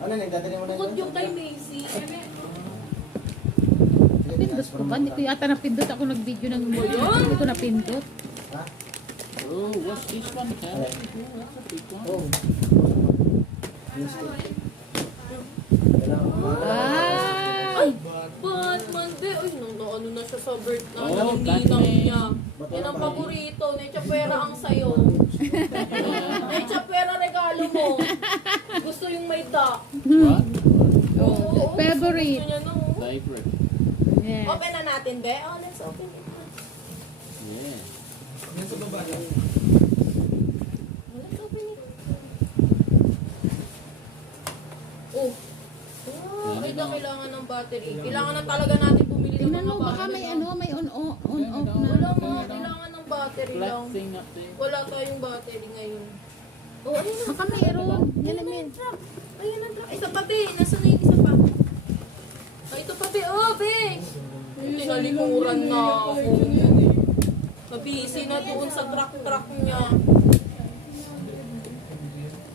Ano, nagdadali mo na Bukod yung kay Macy. Pindot ko ba? Hindi ko yata napindot ako nag-video ng mo yun. Hindi ko napindot. Ha? Oh, what's this one, Kat? Oh, that's a big one. Oh. Ah! Ay! Batman, be. Ay, ano na siya sa birth na Oh, ng Batman. ninang niya. Yan ang paborito. Necha pera ang sayo. Necha pera regalo mo. Gusto yung may duck. What? Oo, Favorite. gusto niya na, oh. Favorite. Yes. Open na natin, be. Oh, let's open it. Yeah. Let's open it. Oh. Oh, ay na kailangan ng battery. Kailangan na talaga natin bumili ng Tingnan mga mo, baka battery. may ano, may on-off na. Wala mga kailangan ng battery Black lang. thing up there. Wala tayong battery ngayon. Oh, ayun na. Baka mayroon. Yan Ayun na namin. yung truck. Ayun ang truck. Isa pa, be. Nasaan na yung isa pa? Ay, ito pa, be. Oh, be. Tinalikuran na ako. Mabisi na doon sa truck niya.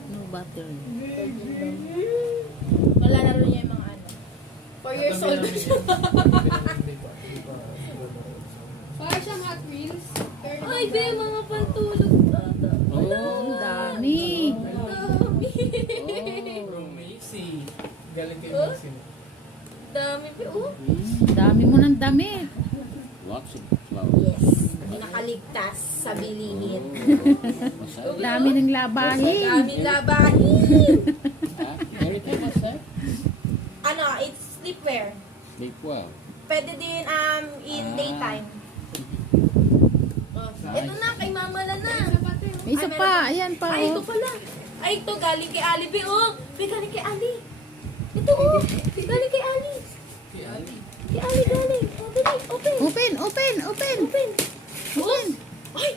No battery. Malalaro niya yung mga ano. 4 years old na siya. Para siyang Hot Wheels. Ay, be, mga pantulog. Oh, Ang dami. Macy. Galing kay Huh? Macy. Dami, be. Oh. Dami mo ng dami. lots of flowers. Yes. Pinakaligtas sa bilihin. What's that? Dami ng labahin. Daming labahin. Huh? Everything what's that? Ano, it's sleepwear. Big well. Pwede din in daytime. Ito na, kay Mama na na. May isa pa. Ayan pa. Ay, ito Oh. pala. Ay, ito, galing kay Ali. Be, oh. Be, galing kay Ali. Ito, oh. Galing kay Ali. Kay Ali, galing. Oh, dali. Open. Open, open, open. Open. Open. Ay,